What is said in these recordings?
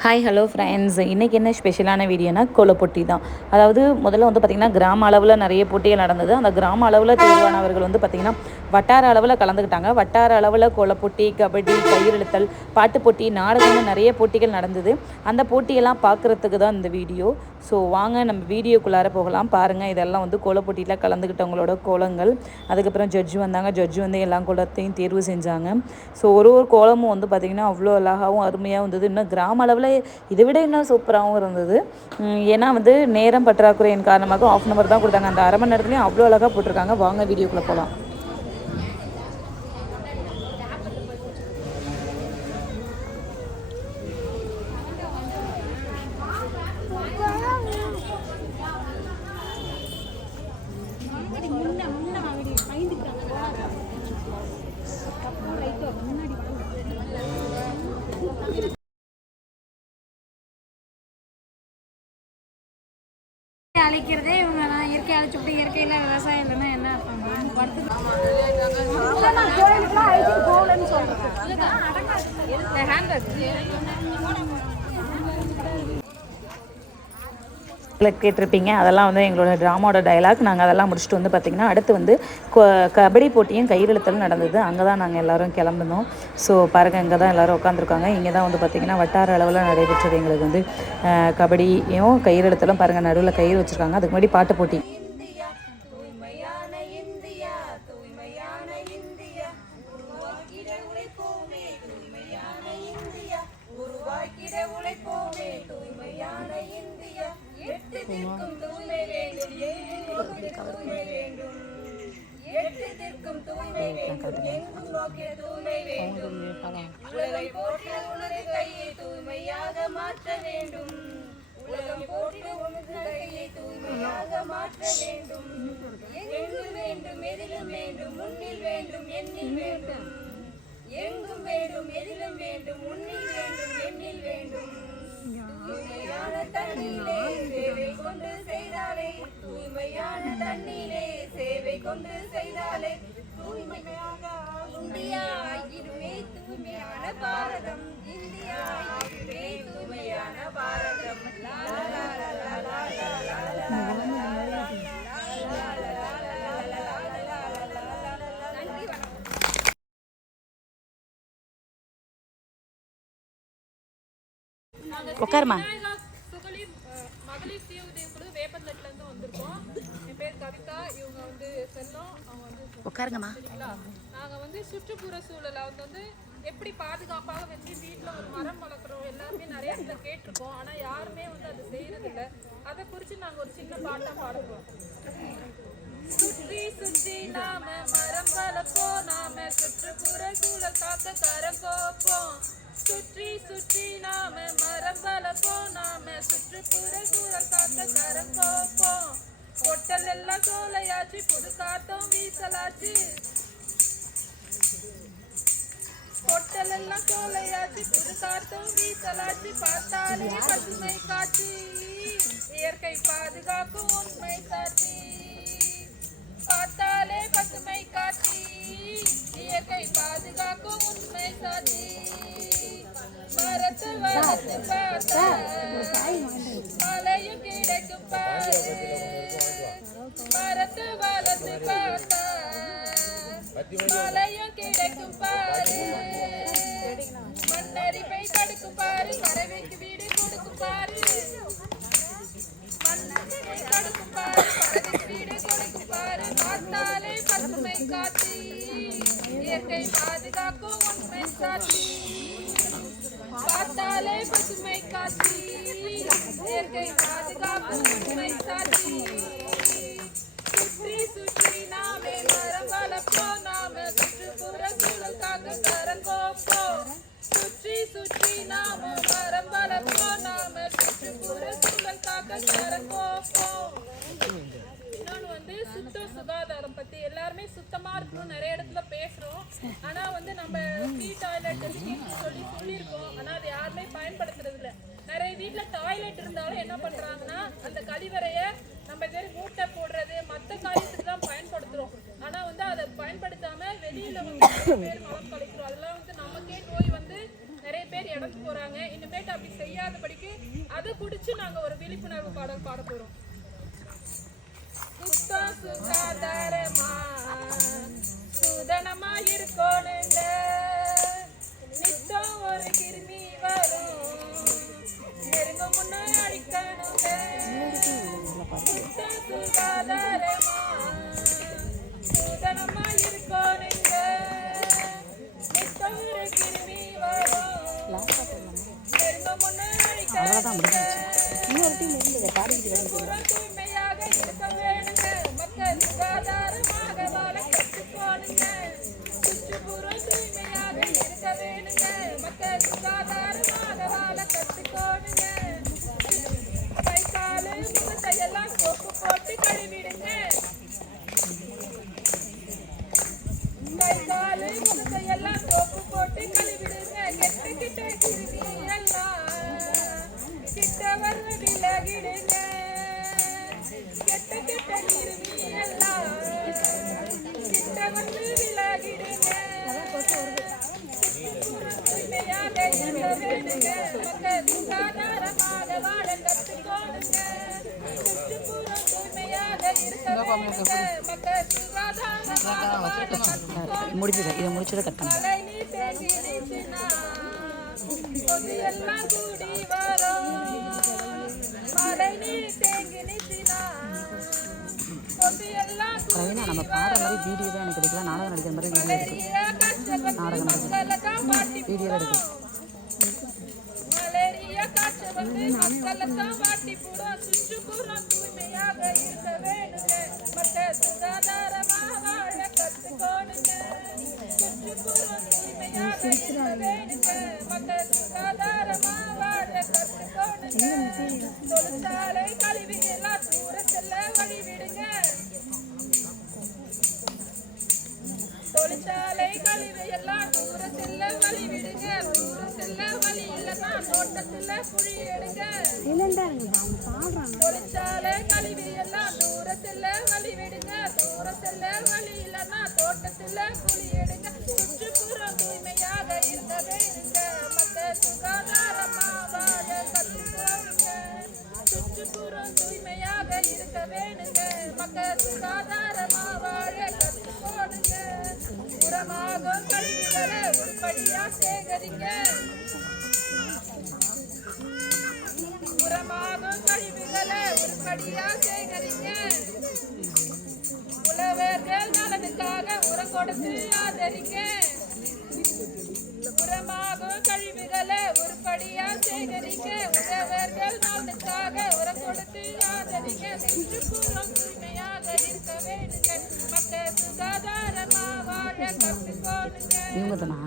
Hi hello friends இன்றைக்கி என்ன ஸ்பெஷலான வீடியோனா கோலப்பொட்டி தான். அதாவது முதல்ல வந்து பார்த்திங்கன்னா கிராம அளவில் நிறைய போட்டிகள் நடந்தது. அந்த கிராம அளவில் தேர்வானவர்கள் வந்து பார்த்திங்கன்னா வட்டார அளவில் கலந்துக்கிட்டாங்க. வட்டார அளவில் கோலப்போட்டி கபடி கயிறுழுத்தல் பாட்டு போட்டி நாடகம்னு நிறைய போட்டிகள் நடந்தது. அந்த போட்டியெல்லாம் பார்க்குறதுக்கு தான் இந்த வீடியோ. ஸோ வாங்க நம்ம வீடியோக்குள்ளார போகலாம். பாருங்கள் இதெல்லாம் வந்து கோலப்போட்டியில் கலந்துக்கிட்டவங்களோட கோலங்கள். அதுக்கப்புறம் ஜட்ஜு வந்தாங்க. ஜட்ஜு வந்து எல்லா கோலத்தையும் தேர்வு செஞ்சாங்க. ஸோ ஒரு ஒரு கோலமும் வந்து பார்த்திங்கன்னா அவ்வளோ அழகாகவும் அருமையாக இருந்தது. இன்னும் கிராம அளவில் இதை விட இன்னும் சூப்பராகவும் இருந்தது. ஏன்னா வந்து நேரம் பற்றாக்குறையின் காரணமாக ஆஃப் அன் தான் கொடுத்தாங்க. அந்த அரை மணி நேரத்துலையும் அவ்வளோ அழகாக போட்டிருக்காங்க. வாங்க வீடியோக்குள்ளே போகலாம் அழிக்கிறதே இவங்க தான் இயற்கை அழிச்சுட்டு இயற்கையில் விவசாயம் இல்லைன்னா என்ன அர்த்தம் படுத்து உங்களுக்கு கேட்டிருப்பீங்க. அதெல்லாம் வந்து எங்களோட ட்ராமாவோட டைலாக் நாங்கள் அதெல்லாம் முடிச்சுட்டு வந்து பார்த்திங்கன்னா அடுத்து வந்து கபடி போட்டியும் கயிறுழுத்தலும் நடந்தது. அங்கே தான் நாங்கள் எல்லோரும் கிளம்புனோம். ஸோ பாருங்கள் இங்கே தான் எல்லோரும் உட்காந்துருக்காங்க இங்கே தான் வந்து பார்த்திங்கன்னா வட்டார அளவில் நடைபெற்றது எங்களுக்கு வந்து கபடியும் கயிறுழுத்தலும் பாருங்கள் நடுவில் கயிறு வச்சுருக்காங்க. அதுக்கு முன்னாடி பாட்டு போட்டி. போமா உலகம் போட்டு உனது கையை தூய்மையாக மாற்ற வேண்டும். எங்கும் வேண்டும் எதிலும் வேண்டும் முன்னில் வேண்டும் எண்ணில் வேண்டும். எங்கும் வேண்டும் எதிலும் வேண்டும் முன்னில் வேண்டும் எண்ணில் வேண்டும். உட்காருமா சுகலி அஹ், தூய்மையான சுய உதவி குழு வேப்பந்தட்டுல இருந்து வந்திருக்கோம் என் பேர் கவிதா இவங்க வந்து செல்லம் வந்து உட்காருங்கம்மா. சரிங்களா வந்து சுற்றுப்புற சூழலை வந்து வந்து எப்படி பாதுகாப்பாக வச்சு வீட்டில் ஒரு மரம் வளர்க்குறோம் எல்லாருமே நிறைய இடத்துல கேட்டிருக்கோம் ஆனால் யாருமே வந்து அது செய்யறது அதை குறித்து நாங்கள் ஒரு சின்ன பாட்டாக பாடுவோம் சுற்றி சுற்றி நாம மரம் வளர்ப்போம். நாம சுற்றுப்புற சூழல் காக்க கரம் கோப்போம் சுற்றி சுற்றி நாம மரம் வளர்ப்போம். நாம சுற்றுப்புற சூழல் காக்க கரம் கோப்போம் பொட்டல் எல்லாம் சோலையாச்சு புது காத்தும் வீசலாச்சு. பொட்டல் எல்லாம் சோலையாச்சு புது காத்தும் வீசலாச்சு. பார்த்தாலே பசுமை காட்சி. இயற்கை பாதுகாக்கும் உண்மை சாட்சி. பார்த்தாலே பசுமை காட்சி. இயற்கை பாதுகாக்கும் உண்மை சாட்சி. மரத்து வளர்த்து பார்த்தா மலையும் கிடைக்கும் பாரு. மரத்து வளர்த்து பார்த்தா மலையும் கிடைக்கும் பாரு. மண்ணரிப்பை தடுக்கும் பாரு. பறவைக்கு வீடு கொடுக்கும் பாரு. மண்ணரிப்பை தடுக்கும் பாரு. பறவைக்கு வீடு பாரு பார்த்தாலே பசுமை காட்சி இயற்கை பாதுகாக்கும் உண்மை சாட்சி பார்த்தாலே பசுமை காட்சி இயற்கை பாதுகாக்கும் உண்மை சாட்சி சுற்றி சுற்றி நாமே மரம் வளர்ப்போம் நாம சுற்றுப்புற சூழல் காக்க கரங்கோப்போம் சுற்றி சுற்றி நாம மரம் வளர்ப்போம் நாம சுற்றுப்புற சூழல் காக்க கரங்கோப்போம் இன்னொன்று வந்து சுத்த சுகாதாரம் பத்தி எல்லாருமே சுத்தமா இருக்கணும் நிறைய இடத்துல பேசுறோம். ஆனா வந்து நம்ம ஃப்ரீ டாய்லெட் சொல்லி சொல்லியிருக்கோம். ஆனா அது யாருமே பயன்படுத்துறது இல்ல. நிறைய வீட்டில் டாய்லெட் இருந்தாலும் என்ன பண்றாங்கன்னா அந்த கழிவறைய நம்ம பேர் மூட்டை போடுறது மத்த காரியத்துக்கு தான் பயன்படுத்துறோம். ஆனா வந்து அதை பயன்படுத்தாம வெளியில வந்து நிறைய பேர் மலம் கழிக்கிறோம். அதெல்லாம் வந்து நமக்கே நோய் வந்து நிறைய பேர் இடம் இறந்து போறாங்க. இனிமேட்டு அப்படி செய்யாதபடிக்கு அதை குடிச்சு நாங்க ஒரு விழிப்புணர்வு பாடல் பாட போறோம். சுத்தம் சுகாதாரமா சுதனமா இருக்கணுங்க நித்தம் ஒரு கிருமி வரும் நெருங்க முன்ன அழிக்கணுங்க சுத்தம் சுகாதாரமா சுதனமா இருக்கணுங்க நித்தம் ஒரு கிருமி வரும் நெருங்க முன்ன அழிக்கணுங்க சுற்றுப்புறம் தூய்மையாக கெட்ட கிட்ட கிட்ட வந்து விலகிடுங்க கெட்ட கெட்ட எல்லாம் கிட்ட வந்து விலகிடுங்க சுகாதாரமாக வாழ சுற்றுப்புறம் தூய்மையாக இருக்க மக்கள் சுகாதாரமாக இதை முடிச்சதை கட்டணும். பிரவீனா நம்ம பாடுற மாதிரி வீடியோ தான் எனக்கு எடுக்கலாம் நாடகம் நடிக்கிற மாதிரி வீடியோ தான் வாட்டி வீடியோ எடுக்கு மலேரியா காய்ச்சல் வந்து மக்களை தான் வாட்டி போடும் சுற்றுப்புறம் தூய்மையாக இருக்க வேணுங்க மக்கள் சுகாதாரமாக வாழ கற்றுக்கோணுங்க சுற்றுப்புறம் தூய்மையாக இருக்க வேணுங்க மக்கள் சுகாதாரமாக வாழ கற்றுக்கோணுங்க தொழிற்சாலை கழிவு எல்லாம் தூர செல்ல வழி விடுங்க தொழிற்சாலை கழிவு எல்லாம் தூர செல்ல வழி விடுங்க. தூர செல்ல வழி இல்லைன்னா தோட்டத்தில் குழி எடுங்க. தொழிற்சாலை கழிவு எல்லாம் தூர செல்ல வழி விடுங்க. தூர செல்ல வழி இல்லைன்னா தோட்டத்தில் குழி எடுங்க. சுற்றுப்புறம் தூய்மையாக இருக்க வேணுங்க மக்கள் சுகாதாரமா வாழ கற்றுக்கோங்க சுற்றுப்புறம் தூய்மையாக இருக்க வேணுங்க மக்கள் சுகாதாரமா வாழ கற்றுக்கோணுங்க உரமாகும் கழிவுகளை உருப்படியா சேகரிங்க உரமாகும் கழிவுகளை சேகரிங்க உழவர்கள் நலனுக்காக உரம் கொடுத்து ஆதரிங்க உரமாகும் கழிவுகளை உருப்படியா சேகரிங்க உழவர்கள் நலனுக்காக உரம் கொடுத்து ஆதரிங்க சுற்றுப்புறம் தூய்மையாக இருக்க வேணுங்க மக்கள் சுகாதாரமா வாழ கற்றுக்கோணுங்க இவங்க தானா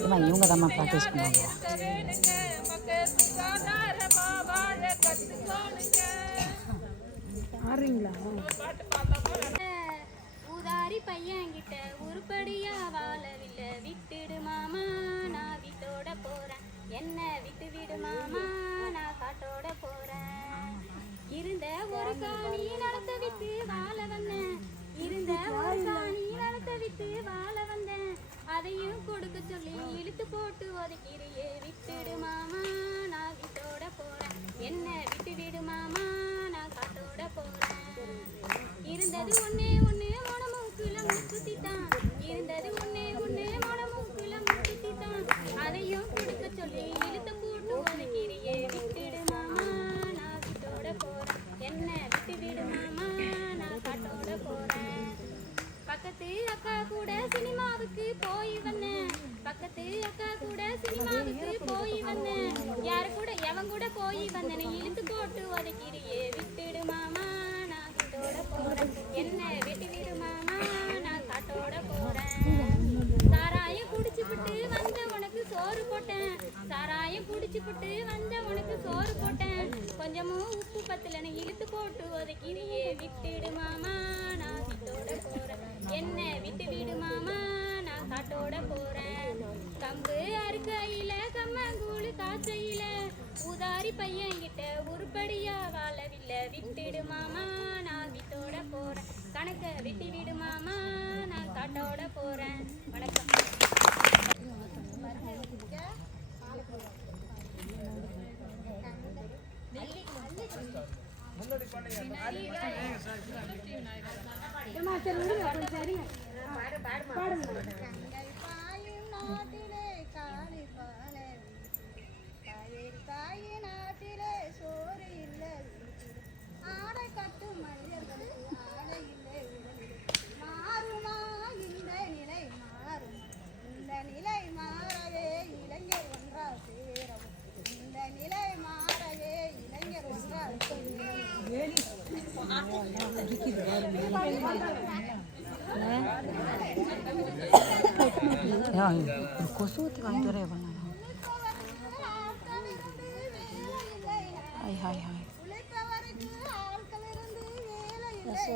ஏம்மா இவங்க தாம்மா ப்ராக்டிஸ் பண்ணுவாங்க இருக்க வேணுங்க மக்கள் சுகாதாரமா வாழ கற்றுக்கோணுங்க பாட்டு பாடலாமா? ஊதாரி பையன்கிட்ட உருப்படியா வாழவில்லை விட்டுடு மாமா நான் வீட்டோட போறேன். என்ன விட்டு விடு மாமா நான் காட்டோட போறேன். இருந்த ஒரு காணி நடத்த விட்டு வாழ வந்தேன். இருந்த உதைக்கிறியே விட்டுடு மாமா நான் வீட்டோட போறேன். என்ன விட்டு விடு மாமா நான் காட்டோட போறேன். சாராயம் குடிச்சுப்புட்டு வந்த உனக்கு சோறு போட்டேன். சாராயம் குடிச்சுப்புட்டு வந்த உனக்கு சோறு போட்டேன். கொஞ்சமும் உப்பு பத்தலன்னு இழுத்து போட்டு உதைக்கிறியே விட்டுடு மாமா நான் வீட்டோட போறேன். என்ன விட்டு விடு மாமா நான் காட்டோட போறேன். கம்பு அறுக்கையில கம்மங்கூழு காய்ச்சையில உதாரி பையன்கிட்ட உருப்படியா வாழவில்லை. விட்டுடு மாமா நான் வீட்டோட போறேன். கணக்க விட்டு விடு மாமா நான் காட்டோட போறேன். வணக்கம் தாயின் நாட்டிலே காளி பானை தாயின் தாயின் நாட்டிலே சோறு இல்லை ஆடை கட்டும் மனிதர்களுக்கு ஆடை இல்லை உடலில் மாறுமா இந்த நிலை மாறும் இந்த நிலை மாறவே இளைஞர் ஒன்றா சேரவும் இந்த நிலை மாறவே இளைஞர் ஒன்றா சேரவும் கொசு ஊற்றி வாங்கிட்டு வரேன் ஹாய் ஹாய் ஹாய் உழைப்பவருக்கு ஆட்கள் இருந்து வேலை இல்லை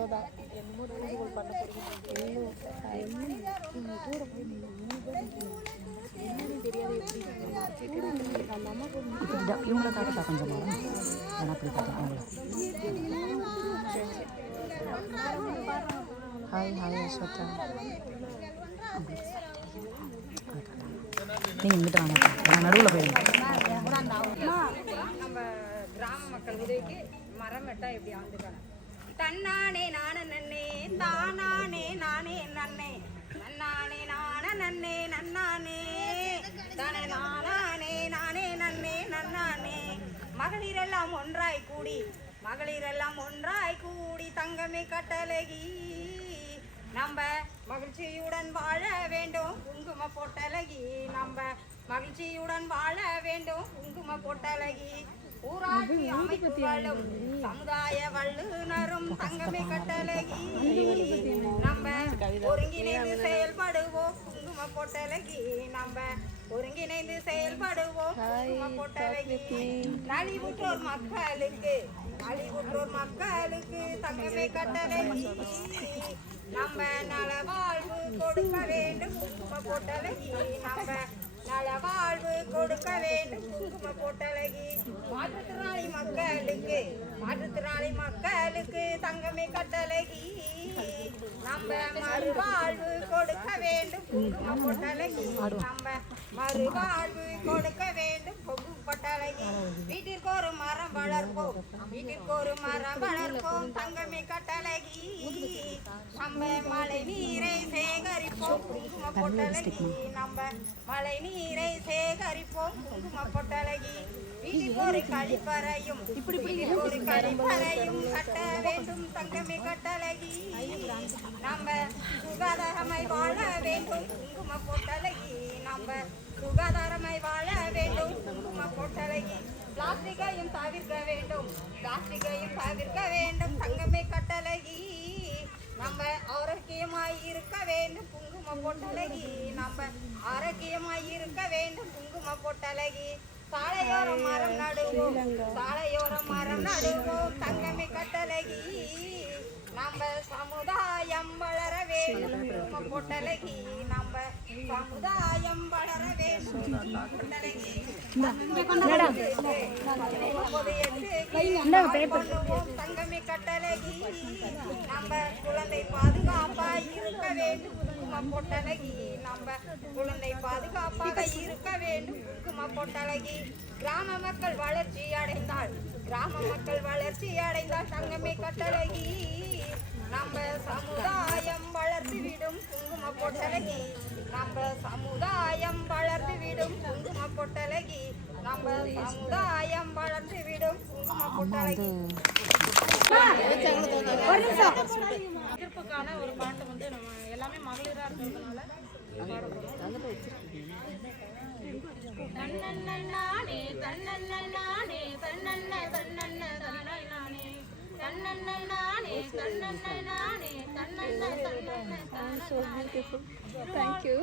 இவங்கள காட்டுதா கொஞ்சம் நான் அப்படி பார்த்தேன் அவங்கள ஹாய் ஹாய் அஸ்வத்தா நீங்கள் இங்கிட்ட வாங்க நான் நடுவில் போயிருந்தேன் நம்ம கிராம மக்கள் உதவிக்கு மரம் வெட்டா எப்படி ஆண்டுக்கான தன்னானே நான நன்னே தானானே நானே நன்னே நன்னானே நான நன்னே நன்னானே தானே நானானே நானே நன்னே நன்னானே மகளிரெல்லாம் ஒன்றாய் கூடி மகளிரெல்லாம் ஒன்றாய் கூடி தங்கமே கட்டழகி நம்ம மகிழ்ச்சியுடன் வாழ வேண்டும். குங்கும பொட்டழகி நம்ம மகிழ்ச்சியுடன் வாழ வேண்டும். குங்கும பொட்டழகி ஊராட்சி அமைப்புகளும் சமுதாய வல்லுநரும் தங்கமே கட்டழகி நம்ம ஒருங்கிணைந்து செயல்படுவோம். குங்கும பொட்டழகி நம்ம ஒருங்கிணைந்து செயல்படுவோம். குங்கும பொட்டழகி நலிவுற்றோர் மக்களுக்கு நலிவுற்றோர் மக்களுக்கு தங்கமே கட்டழகி நம்ம நல வாழ்வு கொடுக்க வேண்டும். குங்கும பொட்டழகி நம்ம நலவாழ்வு கொடுக்க வேண்டும். குங்கும போட்டழகி மாற்றுத்திறனாளி மக்களுக்கு மாற்றுத்திறனாளி மக்களுக்கு தங்கமே கட்டழகி. நம்ம மறுவாழ்வு கொடுக்க வேண்டும். குங்கும போட்டழகி நம்ம மறுவாழ்வு கொடுக்க வேண்டும். குங்கும போட்டழகி வீட்டிற்கு ஒரு மரம் வளர்ப்போம். வீட்டிற்கு ஒரு மரம் வளர்ப்போம். தங்கமே கட்டழகி. நம்ம மழை நீரை சேகரிப்போம் குங்கும பொட்டழகி நம்ம மழை நீரை சேகரிப்போம். குங்கும பொட்டழகி வீட்டிற்கு ஒரு கழிப்பறையும். ஒரு கழிப்பறையும் கட்ட வேண்டும். தங்கமே கட்டழகி. நம்ம சுகாதாரமாய் வாழ வேண்டும். குங்கும பொட்டழகி நம்ம சுகாதாரமாய் வாழ வேண்டும். குங்கும பொட்டழகி பிளாஸ்டிக்கையும் தவிர்க்க வேண்டும். பிளாஸ்டிக்கையும் தவிர்க்க வேண்டும். தங்கமே கட்டழகி. நம்ம ஆரோக்கியமாய் இருக்க வேண்டும். குங்கும பொட்டழகி நம்ம ஆரோக்கியமாய் இருக்க வேண்டும். குங்கும பொட்டழகி சாலையோரம் மரம் நடுவோம். சாலையோரம் மரம் நடுவோம். தங்கமே கட்டழகி நம்ம சமுதாயம் வளர வேண்டும். குங்கும பொட்டழகி நம்ம சமுதாயம் வளர வேண்டும். பொட்டழகி தங்கமே கட்டழகி நம்ம குழந்தை பாதுகாப்பாய் இருக்க வேண்டும். குங்கும பொட்டழகி நம்ம குழந்தை பாதுகாப்பாக இருக்க வேண்டும். குங்கும பொட்டழகி கிராம மக்கள் வளர்ச்சி அடைந்தால் கிராம மக்கள் வளர்ச்சி அடைந்தால் தங்கமே கட்டழகி. நம்ம சமுதாயம் வளர்த்து விடும் குங்கும பொட்டழகி நம்ம சமுதாயம் வளர்த்து விடும் குங்கும பொட்டழகி நம்ம சமுதாயம் வளர்த்து விடும் குங்கும பொட்டழகி எதிர்ப்புக்கான ஒரு பாட்டு வந்து நம்ம எல்லாமே மகளிராக இருக்கிறதுனால தன்னன்னானே தன்னன்னானே தன்னன்ன தன்னன்ன தன்னன்னானே தன்னன்னானே தன்னன்னானே தன்னன்ன தன்னன்ன தேங்க் யூ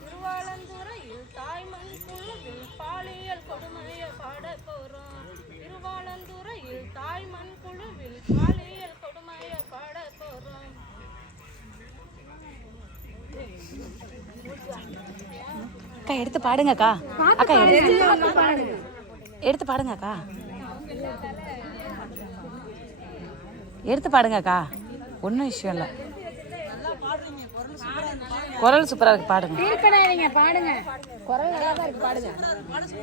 திருவாளந்துறையில் தாய்மண் குழுவில் பாலியல் கொடுமையை பாட போறோம் திருவாளந்துறையில் தாய்மண் குழுவில் பாலியல் கொடுமையை பாட போறோம் அக்கா எடுத்து பாடுங்கக்கா. அக்கா எடுத்து எடுத்து பாடுங்கக்கா. எடுத்து பாடுங்கக்கா. ஒன்றும் விஷயம் இல்லை. குரல் சூப்பராக இருக்கு பாடுங்க. பாடுங்க. குரல் நல்லா தான் இருக்கு பாடுங்க.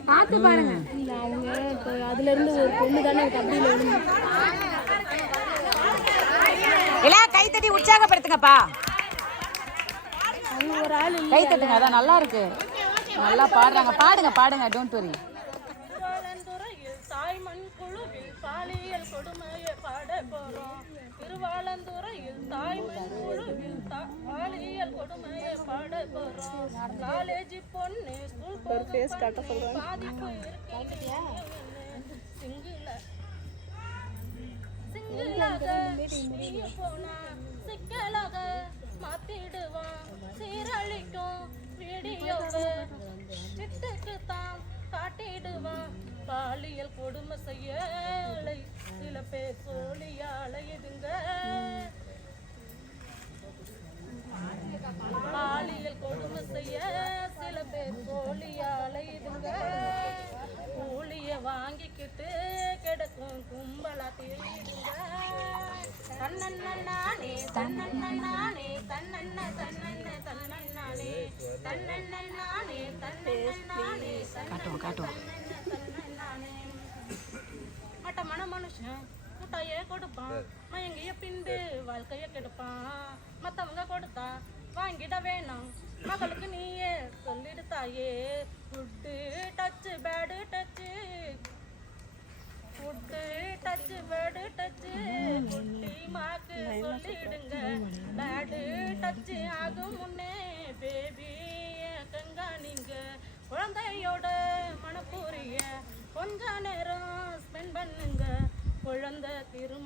பார்த்து பாடுங்க. அவங்க அதுல இருந்து ஒரு பொண்ணு தானே கபடியில விழுந்து எல்லாம் கை தட்டி உற்சாகப்படுத்துங்கப்பா. கை தட்டுங்க அதான் நல்லா இருக்கு. நல்லா பாடுறாங்க. பாடுங்க பாடுங்க டோன்ட் வரி தாய்மண் குழுவில் பாலியல் கொடுமையை பாட போறோம். திருவாலந்துறையில் தாய்மண் குழுவில் பாலியல் கொடுமையை பாட போறோம். காலேஜ் பொண்ணு ஸ்கூல் போகும் பாதிப்பு இருக்கு சிங்கிள? சிங்கிளாக நீ போனா சிக்கலாக? மாத்திடுவான். சீரழிக்கும் வீடியோவை சிட்டுக்கு தான் காட்டிடுவான். பாலியல் கொடுமை செய்யலை சில பேர் சோழியால அலையுதுங்க பாலியல் கொடுமை செய்ய சில பேர் சோழியால இதுங்க கூலிய வாங்கிக்கிட்டு கிடக்கும் கும்பலா தேடிடுங்க தன்னண்ண தன்னண்ணா தன்னண்ண தன்னண்ண தன்னண்ண தன்னண்ணானே தன்னண்ண நானே. தன்னண்ண நானே காட்டுவோம் காட்டுவோம் தன்னண்ணானே மட்டமான மனுஷன் முட்டாயே கொடுப்பான். மயங்கிய பின்பு வாழ்க்கைய கெடுப்பான். மத்தவங்க கொடுத்தா வாங்கிட வேணாம். மகளுக்கு நீயே சொல்லிடு தாயே. Good touch bad touch good touch bad touch குட்டி மாக்கு சொல்லிடுங்க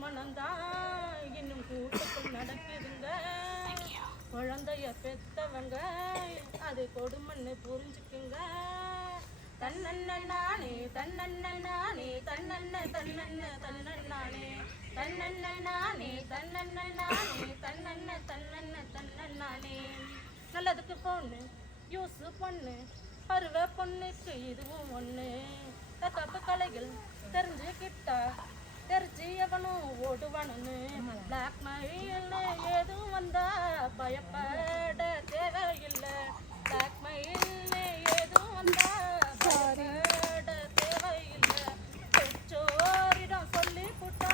திருமணம் இன்னும் கூட்டத்தில் நடக்குதுங்க குழந்தைய பெத்தவங்க அது கொடுமன்னு புரிஞ்சுக்குங்க. தன்னண்ண நானே தன்னண்ண நானே தன்னண்ண தன்னண்ண தன்னண்ணானே தன்னண்ண நானே தன்னண்ண நானே தன்னண்ண தன்னண்ண தன்னண்ணானே நல்லதுக்கு பொண்ணு யூஸ் பொண்ணு பருவ பொண்ணுக்கு இதுவும் ஒன்று தற்காப்பு கலைகள் எவனும் ஓடுவானுன்னு பிளாக் மயில் எதுவும் வந்தா பயப்பட தேவையில்லை. பிளாக் மயில் எதுவும் வந்தா பயப்பட தேவையில்லை பெற்றோரிடம் சொல்லி புட்டா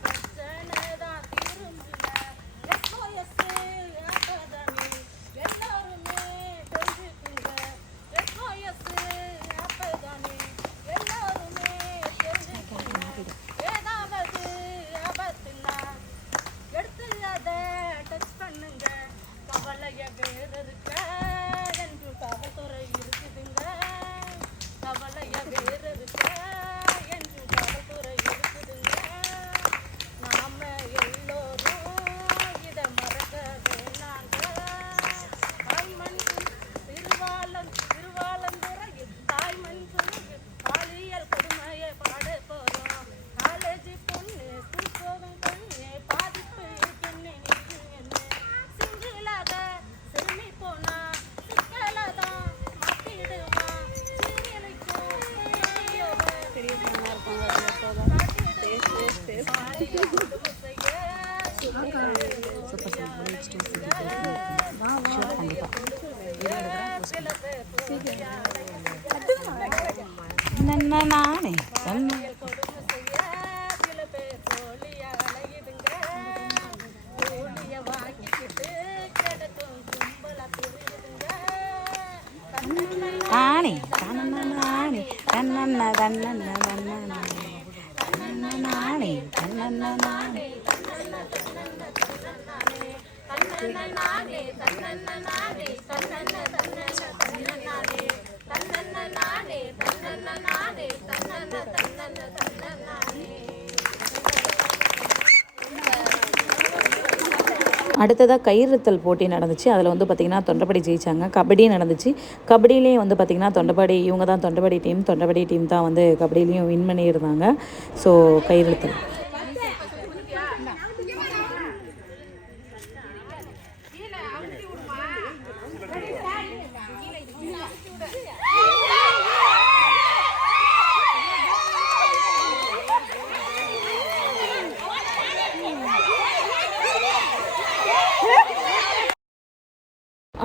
பிரச்சனை தான் திரும்புல எஸ்ஓஎஸ் அப்பதானே எல்லாருமே தெரிஞ்சுக்குங்க எஸ்ஓஎஸ் அப்பதானே எல்லாருமே தெரிஞ்சுக்குங்க ஏதாவது ஆபத்துனா எடுத்து அதை டச் பண்ணுங்க கவலைய வேற இருக்க என்று காவல்துறை இருக்குதுங்க கவலைய வேற இருக்க என்று காவல்துறை இருக்குதுங்க நாம எல்லோரும் இதை மறக்க வேணாங்க தாய்மண் திருவாளன் திருவாளந்துறையில் தாய்மண் குழுவு பாலியல் கொடுமையை பாட போறோம் காலேஜ் பொண்ணு ஸ்கூல் போகும் பொண்ணு பாதிப்பு என்ன என்ன சிங்கிளாக சிறுமி போனா சிக்கலதான் மாத்திடுவான் சீரியலுக்கும் பெரிய தன்னண்ண நானே சில பேர் தோழிய அலையுதுங்க தோழிய வாங்கிக்கிட்டு கிடக்கும் கும்பலா புரியுதுங்க நானே தன்னண்ண நானே தன்னண்ண தன்னண்ண தன்னண்ண தன்னண்ண நானே தன்னண்ண நானே அடுத்ததாக கயிறுத்தல் போட்டி நடந்துச்சு. அதில் வந்து பார்த்திங்கன்னா தொண்டபடி ஜெயிச்சாங்க. கபடி நடந்துச்சு. கபடியிலையும் வந்து பார்த்திங்கன்னா தொண்டபடி இவங்க தான் தொண்டபடி டீம் தொண்டபடி டீம் தான் வந்து கபடியிலையும் வின் பண்ணியிருந்தாங்க. ஸோ கயிறுத்தல்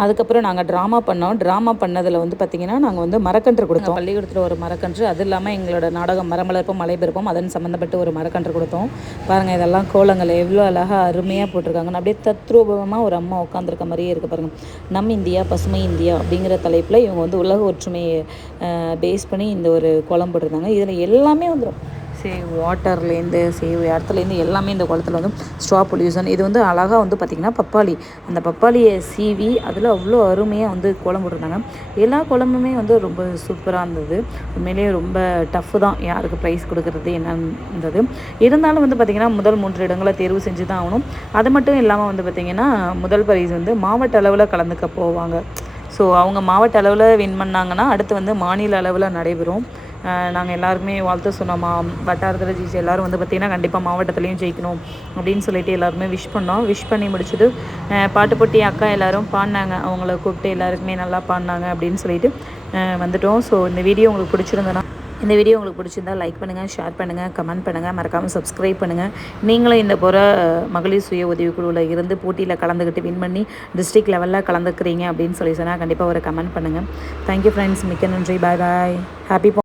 அதுக்கப்புறம் நாங்கள் ட்ராமா பண்ணோம். ட்ராமா பண்ணதில் வந்து பார்த்திங்கன்னா நாங்கள் வந்து மரக்கன்று கொடுத்தோம். பள்ளிக்கூடத்தில் ஒரு மரக்கன்று. அது இல்லாமல் எங்களோட நாடகம் மரமலர்ப்போம் மலைபிறப்போம் அதன் சம்மந்தப்பட்ட ஒரு மரக்கன்று கொடுத்தோம். பாருங்கள் இதெல்லாம் கோலங்கள். எவ்வளோ அழகாக அருமையாக போட்டிருக்காங்கன்னு அப்படியே தத்ரூபமாக ஒரு அம்மா உட்காந்துருக்க மாதிரியே இருக்குது பாருங்கள் நம் இந்தியா பசுமை இந்தியா அப்படிங்கிற தலைப்பில் இவங்க வந்து உலக ஒற்றுமையை பேஸ் பண்ணி இந்த ஒரு கோலம் போட்டிருந்தாங்க. இதில் எல்லாமே வந்துடும் சேவ் வாட்டர்லேருந்து சேவ் இடத்துலேருந்து எல்லாமே இந்த குளத்துல வந்து ஸ்ட்ரா பொல்யூஷன் இது வந்து அழகாக வந்து பார்த்திங்கன்னா பப்பாளி. அந்த பப்பாளியை சீவி அதில் அவ்வளோ அருமையாக வந்து கோலம் போட்டிருந்தாங்க. எல்லா குழம்புமே வந்து ரொம்ப சூப்பராக இருந்தது. உண்மையிலேயே ரொம்ப டஃப்பு தான். யாருக்கு ப்ரைஸ் கொடுக்கறது இருந்தது இருந்தாலும் வந்து பார்த்திங்கன்னா முதல் மூன்று இடங்களை தேர்வு செஞ்சு தான் ஆகணும். அது மட்டும் இல்லாமல் வந்து பார்த்திங்கன்னா முதல் ப்ரைஸ் வந்து மாவட்ட அளவில் கலந்துக்க போவாங்க. ஸோ அவங்க மாவட்ட அளவில் வின் பண்ணாங்கன்னா அடுத்து வந்து மாநில அளவில் நடைபெறும். நாங்கள் எல்லாருமே வாழ்த்து சொன்னோமா? வட்டாரத்தில் ஜெயிச்சு எல்லோரும் வந்து பார்த்திங்கன்னா கண்டிப்பாக மாவட்டத்துலேயும் ஜெயிக்கணும் அப்படின்னு சொல்லிட்டு எல்லாருமே விஷ் பண்ணோம். விஷ் பண்ணி முடிச்சுட்டு பாட்டு போட்டி அக்கா எல்லோரும் பாடினாங்க. அவங்கள கூப்பிட்டு எல்லாருக்குமே நல்லா பாடினாங்க அப்படின்னு சொல்லிட்டு வந்துட்டோம். ஸோ இந்த வீடியோ உங்களுக்கு பிடிச்சிருந்தனா இந்த வீடியோ உங்களுக்கு பிடிச்சிருந்தா லைக் பண்ணுங்கள் ஷேர் பண்ணுங்கள் கமெண்ட் பண்ணுங்கள் மறக்காமல் சப்ஸ்கிரைப் பண்ணுங்கள் நீங்களும் இந்த புற மகளிர் சுய உதவிக்குழுவில் இருந்து போட்டியில் கலந்துக்கிட்டு வின் பண்ணி டிஸ்ட்ரிக்ட் லெவலில் கலந்துக்கிறீங்க அப்படின்னு சொல்லி சொன்னால் கண்டிப்பாக ஒரு கமெண்ட் பண்ணுங்கள் தேங்க்யூ ஃப்ரெண்ட்ஸ் மிக்க நன்றி. பாய் பாய் ஹாப்பி